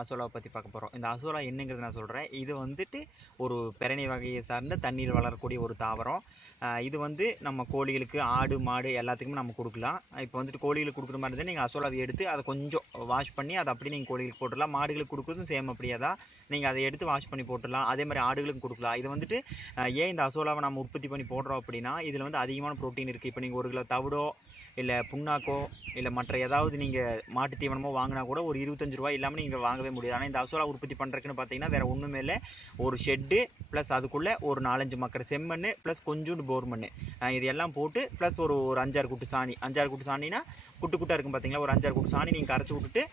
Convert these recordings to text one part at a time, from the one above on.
அசோலாவை பற்றி பார்க்க போகிறோம். இந்த அசோலா என்னங்கிறது நான் சொல்கிறேன். இது வந்துட்டு ஒரு பெரணி வகையை சார்ந்த தண்ணீர் வளரக்கூடிய ஒரு தாவரம். இது வந்து நம்ம கோழிகளுக்கு, ஆடு மாடு எல்லாத்துக்குமே நம்ம கொடுக்கலாம். இப்போ வந்துட்டு கோழிகளுக்கு கொடுக்குற மாதிரி இருந்தால் நீங்கள் அசோலாவை எடுத்து அதை கொஞ்சம் வாஷ் பண்ணி அதை அப்படியே நீங்கள் கோழிகளுக்கு போட்டுடலாம். மாடுகளுக்கு கொடுக்குறதும் சேம் அப்படியே தான். நீங்கள் அதை எடுத்து வாஷ் பண்ணி போட்டுடலாம். அதே மாதிரி ஆடுகளுக்கு கொடுக்கலாம். இது வந்துட்டு ஏன் இந்த அசோலாவை நம்ம உற்பத்தி பண்ணி போடுறோம் அப்படின்னா, இதில் வந்து அதிகமான ப்ரோட்டீன் இருக்குது. இப்போ நீங்கள் 1 கிலோ தவிடோ இல்லை புண்ணாக்கோ இல்லை மற்ற ஏதாவது நீங்கள் மாட்டு தீவனமோ வாங்கினா கூட ஒரு 25 ரூபாய் இல்லாமல் நீங்கள் வாங்கவே முடியாது. ஆனால் இந்த அசோலா உற்பத்தி பண்ணுறதுக்குன்னு பார்த்தீங்கன்னா வேறு ஒன்றுமே இல்லை. ஒரு ஷெட்டு ப்ளஸ் அதுக்குள்ளே ஒரு 4-5 மக்கற செம்மண் ப்ளஸ் கொஞ்சோண்டு போர் மண், இது எல்லாம் போட்டு ப்ளஸ் ஒரு 5-6 குட்டு சாணி. 5-6 குட்டு சாணினா குட்டு குட்டாக இருக்கும் பார்த்தீங்களா, ஒரு 5-6 குட்டு சாணி நீங்கள் கரைச்சி விட்டுட்டு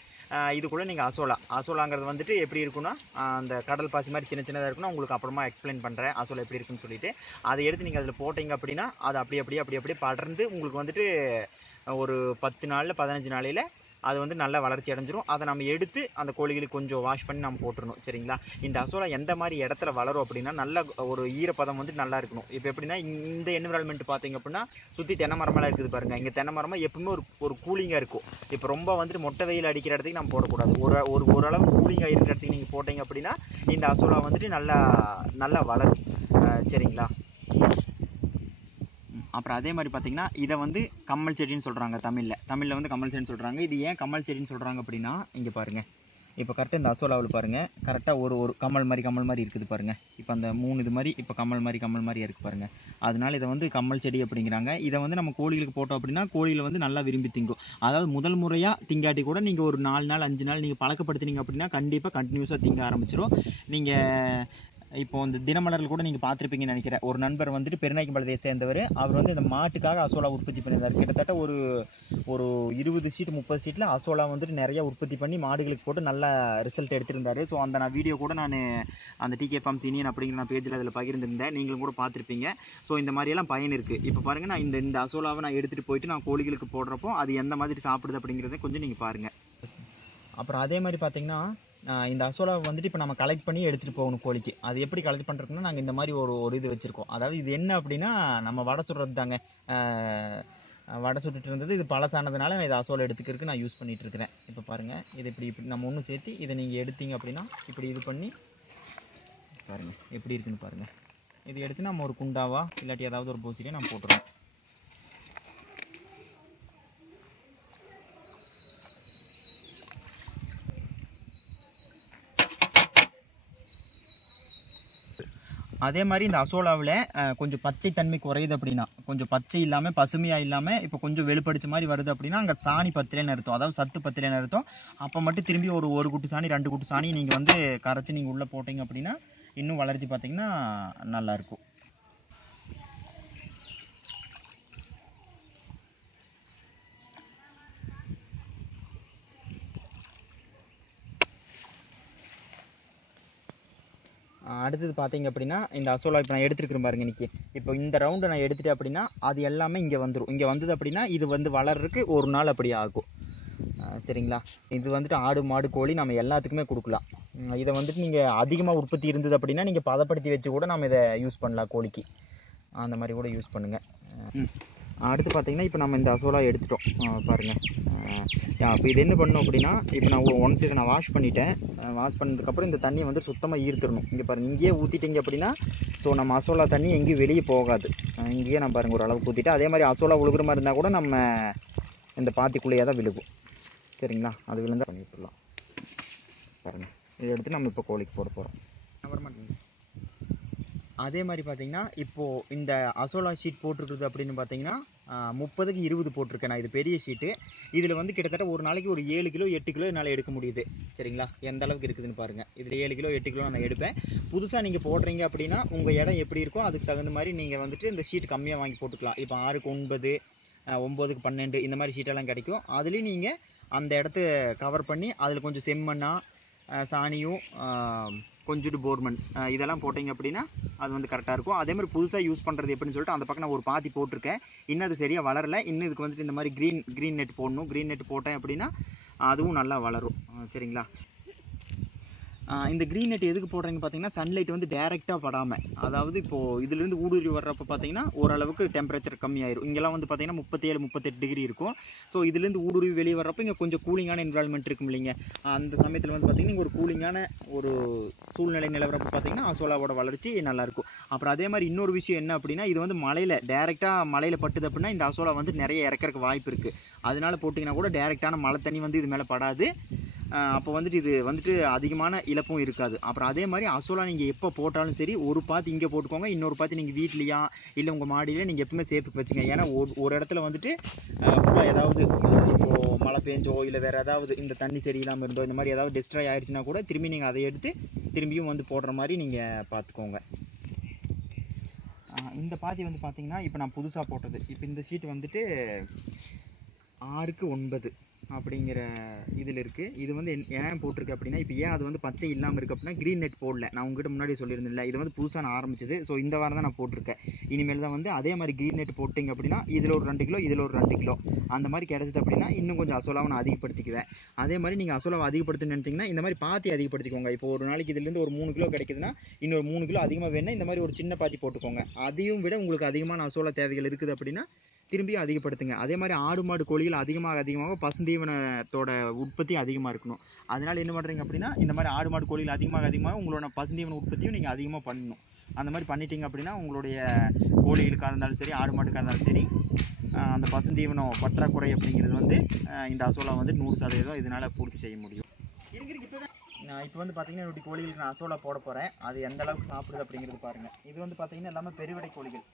இதுக்குள்ளே நீங்கள் அசோலாங்கிறது வந்துட்டு எப்படி இருக்குன்னா அந்த கடல் பாசி மாதிரி சின்ன சின்னதாக இருக்குன்னா உங்களுக்கு அப்புறமா எக்ஸ்பிளைன் பண்ணுறேன் அசோலா எப்படி இருக்குன்னு சொல்லிட்டு. அதை எடுத்து நீங்கள் அதில் போட்டிங்க அப்படின்னா அது அப்படியே படர்ந்து உங்களுக்கு வந்துட்டு ஒரு 10 நாளில் 15 நாளையில் அது வந்து நல்லா வளர்ச்சி அடைஞ்சிரும். அதை நம்ம எடுத்து அந்த கோழிகளுக்கு கொஞ்சம் வாஷ் பண்ணி நம்ம போட்டுருணும். சரிங்களா. இந்த அசோலா எந்த மாதிரி இடத்துல வளரும் அப்படின்னா நல்ல ஒரு ஈரப்பதம் வந்து நல்லா இருக்கணும். இப்போ எப்படின்னா இந்த என்விரான்மெண்ட் பார்த்தீங்க அப்படின்னா சுற்றி தென்னை மரமெல்லாம் இருக்குது பாருங்கள். இங்கே தென்னை மரமாக எப்பவுமே ஒரு கூலிங்காக இருக்கும். இப்போ ரொம்ப வந்துட்டு மொட்டை வெயில் அடிக்கிற இடத்துக்கு நம்ம போடக்கூடாது. ஓரளவு கூலிங்காக இருக்கிற இடத்துக்கு நீங்கள் போட்டிங்க அப்படின்னா இந்த அசோலா வந்துட்டு நல்லா வளரும். சரிங்களா. அப்புறம் அதே மாதிரி பார்த்தீங்கன்னா இதை வந்து கம்மல் செடின்னு சொல்கிறாங்க. தமிழில் வந்து கம்மல் செடின்னு சொல்கிறாங்க. இது ஏன் கம்மல் செடின்னு சொல்கிறாங்க அப்படின்னா, இங்கே பாருங்கள். இப்போ கரெக்டாக இந்த அசோலாவில் பாருங்கள், கரெக்டாக ஒரு கம்மல் மாதிரி இருக்குது பாருங்கள். இப்போ அந்த 3 இது மாதிரி இப்போ கம்மல் மாதிரி இருக்குது பாருங்கள். அதனால இதை வந்து கம்மல் செடி அப்படிங்கிறாங்க. இதை வந்து நம்ம கோழிகளுக்கு போட்டோம் அப்படின்னா கோழிகள் வந்து நல்லா விரும்பி திங்கும். அதாவது முதல் முறையாக திங்காட்டி கூட நீங்கள் ஒரு 4 நாள் 5 நாள் நீங்கள் பழக்கப்படுத்தினீங்க அப்படின்னா கண்டிப்பாக கண்டினியூஸாக திங்க ஆரம்பிச்சிடும். நீங்கள் இப்போ இந்த தினமலரில் கூட நீங்கள் பார்த்துருப்பீங்கன்னு நினைக்கிறேன். ஒரு நண்பர் வந்துட்டு பெருநாய்க்கம்பாளையத்தை சேர்ந்தவர். அவர் வந்து இந்த மாட்டுக்காக அசோலா உற்பத்தி பண்ணியிருந்தார். கிட்டத்தட்ட ஒரு 20 ஷீட் 30 ஷீட்டில் அசோலா வந்துட்டு நிறைய உற்பத்தி பண்ணி மாடுகளுக்கு போட்டு நல்ல ரிசல்ட் எடுத்திருந்தார். ஸோ அந்த வீடியோ கூட நான் அந்த டிகே ஃபார்ம்ஸ் இனியன் அப்படிங்கிற நான் பேஜில் அதில் பகிர்ந்திருந்தேன். நீங்களும் கூட பார்த்துருப்பீங்க. ஸோ இந்த மாதிரியெல்லாம் பயன் இருக்குது. இப்போ பாருங்கள், நான் இந்த அசோலாவை நான் எடுத்துகிட்டு போயிட்டு நான் கோழிகளுக்கு போடுறப்போ அது எந்த மாதிரி சாப்பிடுது அப்படிங்கிறத கொஞ்சம் நீங்கள் பாருங்கள். அப்புறம் அதே மாதிரி பார்த்தீங்கன்னா இந்த அசோலாவை வந்துட்டு இப்போ நம்ம கலெக்ட் பண்ணி எடுத்துகிட்டு போகணும் கோழிக்கு. அது எப்படி கலெக்ட் பண்ணுறதுன்னா நாங்கள் இந்த மாதிரி ஒரு இது வச்சுருக்கோம். அதாவது இது என்ன அப்படின்னா நம்ம வடை சுடுறது தாங்க. வடை சுட்டுட்டு இருந்தது, இது பழசானதுனால நான் இதை அசோலா எடுத்துக்கிறதுக்கு நான் யூஸ் பண்ணிகிட்டு இருக்கிறேன். இப்போ பாருங்கள், இது இப்படி நம்ம ஒன்று சேர்த்து இதை நீங்கள் எடுத்தீங்க அப்படின்னா இப்படி இது பண்ணி பாருங்கள் எப்படி இருக்குன்னு பாருங்கள். இது எடுத்து நம்ம ஒரு குண்டாவா இல்லாட்டி ஏதாவது ஒரு போசிலே நம்ம போட்டுருவோம். அதே மாதிரி இந்த அசோலாவில் கொஞ்சம் பச்சை தன்மை குறையுது அப்படின்னா, கொஞ்சம் பச்சை இல்லாமல் பசுமையாக இல்லாமல் இப்போ கொஞ்சம் வெளுப்படிச்ச மாதிரி வருது அப்படின்னா அங்கே சாணி பத்திலேன்னு அர்த்தம். அதாவது சத்து பத்திலேன்னு அர்த்தம். அப்போ மட்டும் திரும்பி ஒரு குட்டு சாணி 2 குட்டு சாணி நீங்கள் வந்து கரைச்சி நீங்கள் உள்ளே போட்டிங்க அப்படின்னா இன்னும் வளர்ச்சி பார்த்திங்கன்னா நல்லாயிருக்கும். அடுத்தது பார்த்தீங்க அப்படின்னா இந்த அசோலா இப்போ நான் எடுத்துருக்கிறேன் பாருங்க. இன்றைக்கி இப்போ இந்த ரவுண்டை நான் எடுத்துட்டேன் அப்படின்னா அது எல்லாமே இங்கே வந்துடும். இங்கே வந்தது அப்படின்னா இது வந்து வளர்றதுக்கு ஒரு நாள் அப்படி ஆகும். சரிங்களா. இது வந்துட்டு ஆடு மாடு கோழி நம்ம எல்லாத்துக்குமே கொடுக்கலாம். இதை வந்துட்டு நீங்கள் அதிகமாக உற்பத்தி இருந்தது அப்படின்னா நீங்கள் பதப்படுத்தி வச்சு கூட நம்ம இதை யூஸ் பண்ணலாம் கோழிக்கு. அந்த மாதிரி கூட யூஸ் பண்ணுங்கள். அடுத்து பார்த்தீங்கன்னா இப்போ நம்ம இந்த அசோலா எடுத்துட்டோம் பாருங்கள். இப்போ இது என்ன பண்ணணும் அப்படின்னா இப்போ நான் ஒன்ஸ் இதை நான் வாஷ் பண்ணிட்டேன். வாஷ் பண்ணதுக்கப்புறம் இந்த தண்ணியை வந்து சுத்தமாக ஈர்த்துடணும். இங்கே பாருங்கள், இங்கேயே ஊற்றிட்டிங்க அப்படின்னா ஸோ நம்ம அசோலா தண்ணி எங்கேயும் வெளியே போகாது. இங்கேயே நான் பாருங்கள் ஒரு அளவுக்கு ஊற்றிட்டு, அதே மாதிரி அசோலா விழுகிற மாதிரி இருந்தால் கூட நம்ம இந்த பாத்திக்குள்ளேயே தான் விழுகும். சரிங்களா. அது விழுந்தால் பண்ணி விட்டுடலாம். பாருங்கள், இதை எடுத்து நம்ம இப்போ கோழிக்கு போட போகிறோம். அதே மாதிரி பார்த்தீங்கன்னா இப்போது இந்த அசோலா ஷீட் போட்டிருக்குது அப்படின்னு பார்த்தீங்கன்னா 30க்கு 20 போட்டிருக்கேன் நான். இது பெரிய ஷீட்டு. இதில் வந்து கிட்டத்தட்ட ஒரு நாளைக்கு ஒரு 7 கிலோ 8 கிலோ என்னால் எடுக்க முடியுது. சரிங்களா. எந்த அளவுக்கு இருக்குதுன்னு பாருங்கள். இதில் 7 கிலோ 8 கிலோ நான் எடுப்பேன். புதுசாக நீங்கள் போடுறீங்க அப்படின்னா உங்கள் இடம் எப்படி இருக்கோ அதுக்கு தகுந்த மாதிரி நீங்கள் வந்துட்டு இந்த ஷீட் கம்மியாக வாங்கி போட்டுக்கலாம். இப்போ 6க்கு 9 9க்கு 12 இந்த மாதிரி ஷீட்டெல்லாம் கிடைக்கும். அதுலேயும் நீங்கள் அந்த இடத்த கவர் பண்ணி அதில் கொஞ்சம் செம்மண்ணாக சாணியும் கொஞ்சோண்டு போர்மண் இதெல்லாம் போட்டிங்க அப்படின்னா அது வந்து கரெக்டாக இருக்கும். அதே மாதிரி புதுசாக யூஸ் பண்ணுறது எப்படின்னு சொல்லிட்டு அந்த பக்கம் நான் ஒரு பாத்தி போட்டிருக்கேன். இன்னும் அது சரியாக வளரலை. இன்னும் இதுக்கு வந்துட்டு இந்த மாதிரி க்ரீன் நெட் போடணும். க்ரீன் நெட் போட்டேன் அப்படின்னா அதுவும் நல்லா வளரும். சரிங்களா. இந்த க்ரீன் நெட் எதுக்கு போடுறீங்க பார்த்தீங்கன்னா, சன்லைட் வந்து டேரெக்டாக படாமல், அதாவது இப்போது இதுலேருந்து ஊடுருவி வர்றப்போ பார்த்தீங்கன்னா ஓரளவுக்கு டெம்பரேச்சர் கம்மியாயிரும். இங்கெல்லாம் வந்து பார்த்தீங்கன்னா 37, 38 டிகிரி இருக்கும். ஸோ இதுலேருந்து ஊடுருவி வெளியே வர்றப்போ இங்கே கொஞ்சம் கூலிங்கான என்வரான்மெண்ட் இருக்கும் இல்லைங்க. அந்த சமயத்தில் வந்து பார்த்தீங்கன்னா இங்கே ஒரு கூலிங்கான ஒரு சூழ்நிலை நிலவரப்போ பார்த்தீங்கன்னா அசோலாவோட வளர்ச்சி நல்லாயிருக்கும். அப்புறம் அதே மாதிரி இன்னொரு விஷயம் என்ன அப்படின்னா, இது வந்து மலையில் டேரெக்டாக மலையில் பட்டுது அப்படின்னா இந்த அசோலா வந்து நிறைய இறக்கறக்கு வாய்ப்பு இருக்குது. அதனால போட்டிங்கன்னா கூட டேரெக்டான மழை தண்ணி வந்து இது மேலே படாது. அப்போ வந்துட்டு இது வந்துட்டு அதிகமான இழப்பும் இருக்காது. அப்புறம் அதே மாதிரி அசோலா நீங்கள் எப்போ போட்டாலும் சரி, ஒரு பாத்தி இங்கே போட்டுக்கோங்க, இன்னொரு பாத்தி நீங்கள் வீட்லையா இல்லை உங்கள் மாடியில நீங்கள் எப்பவுமே சேஃப்க்கு வச்சுங்க. ஏன்னா ஒரு இடத்துல வந்துட்டு ஃபுல்லாக ஏதாவது இப்போது மழை பெஞ்சோ இல்லை வேறு ஏதாவது இந்த தண்ணி சரியில்லாமல் இருந்தோ இந்த மாதிரி ஏதாவது டிஸ்ட்ராய் ஆயிடுச்சுன்னா கூட திரும்பி நீங்கள் அதை எடுத்து திரும்பியும் வந்து போடுற மாதிரி நீங்கள் பார்த்துக்கோங்க. இந்த பாத்தி வந்து பார்த்தீங்கன்னா இப்போ நான் புதுசாக போட்டது. இப்போ இந்த ஷீட் வந்துட்டு 6க்கு 9 அப்படிங்கிற இதில் இருக்குது. இது வந்து ஏன் போட்டிருக்கு அப்படின்னா, இப்போ ஏன் அது வந்து பச்சை இல்லாமல் இருக்குது அப்படின்னா க்ரீன் நெட் போடல. நான் உங்ககிட்ட முன்னாடி சொல்லியிருந்தேன்ல, இது வந்து புதுசாக நான் ஆரம்பிச்சது. ஸோ இந்த வாரம் தான் நான் போட்டிருக்கேன். இனிமேல் தான் வந்து அதே மாதிரி க்ரீன் நெட் போட்டிங்க அப்படின்னா இதில் ஒரு 2 கிலோ இதில் ஒரு 2 கிலோ அந்த மாதிரி கிடச்சிது அப்படின்னா இன்னும் கொஞ்சம் அசோலாவை நான் அதிகப்படுத்திக்குவேன். அதே மாதிரி நீங்கள் அசோலாவை அதிகப்படுத்தணும்னு நினச்சிங்கன்னா இந்த மாதிரி பாத்தி அதிகப்படுத்திக்கோங்க. இப்போ ஒரு நாளைக்கு இதுலேருந்து ஒரு 3 கிலோ கிடைக்குதுன்னா இன்னொரு 3 கிலோ அதிகமாக வேணும்னா இந்த மாதிரி ஒரு சின்ன பாத்தி போட்டுக்கோங்க. அதையும் விட உங்களுக்கு அதிகமான அசோலா தேவைகள் இருக்குது அப்படின்னா திரும்பியும் அதிகப்படுத்துங்க. அதே மாதிரி ஆடு மாடு கோழிகள் அதிகமாக பசுந்தீவனத்தோட உற்பத்தி அதிகமாக இருக்கணும். அதனால என்ன பண்ணுறீங்க அப்படின்னா இந்த மாதிரி ஆடு மாடு கோழிகள் அதிகமாக உங்களோட பசுந்தீவன உற்பத்தியும் நீங்கள் அதிகமாக பண்ணணும். அந்த மாதிரி பண்ணிட்டீங்க அப்படின்னா உங்களுடைய கோழிகளுக்காக இருந்தாலும் சரி ஆடு மாட்டுக்காக இருந்தாலும் சரி அந்த பசுந்தீவனம் பற்றாக்குறை அப்படிங்கிறது வந்து இந்த அசோலா வந்து 100% இதனால் பூர்த்தி செய்ய முடியும். நான் இப்போ வந்து பார்த்தீங்கன்னா என்னுடைய கோழிகளுக்கு நான் அசோலா போட போகிறேன். அது எந்த அளவுக்கு சாப்பிடுது அப்படிங்கிறது பாருங்கள். இது வந்து பார்த்தீங்கன்னா எல்லாமே பெருவிடை கோழிகள்.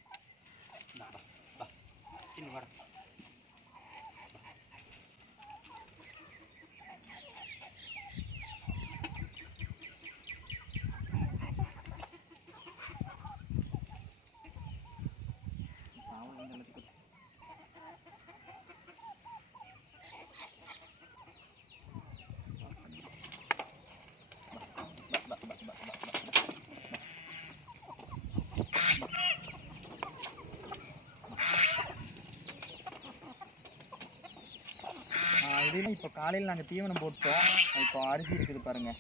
இதுனா இப்போ காலையில் நாங்கள் தீவனம் போட்டோம். இப்போ அரிசி இருக்குது பாருங்கள்.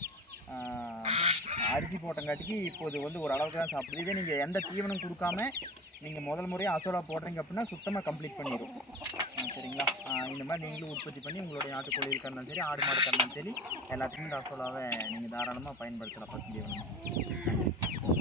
அரிசி போட்டங்காட்டிக்கு இப்போது வந்து ஒரு அளவுக்கு தான் சாப்பிடுது. இதே நீங்கள் எந்த தீவனம் கொடுக்காம நீங்கள் முதல் முறையாக அசோலா போடுறீங்க அப்படின்னா சுத்தமாக கம்ப்ளீட் பண்ணிடும். சரிங்களா? இந்த மாதிரி நீங்களும் உற்பத்தி பண்ணி உங்களுடைய நாட்டுக்கோழிகளுக்காக இருந்தாலும் சரி ஆடு மாடுக்காக இருந்தாலும் சரி எல்லாத்துக்கும் இந்த அசோலாவை நீங்கள் தாராளமாக பயன்படுத்தலாம் பசுந்தீவனமாக. நன்றி.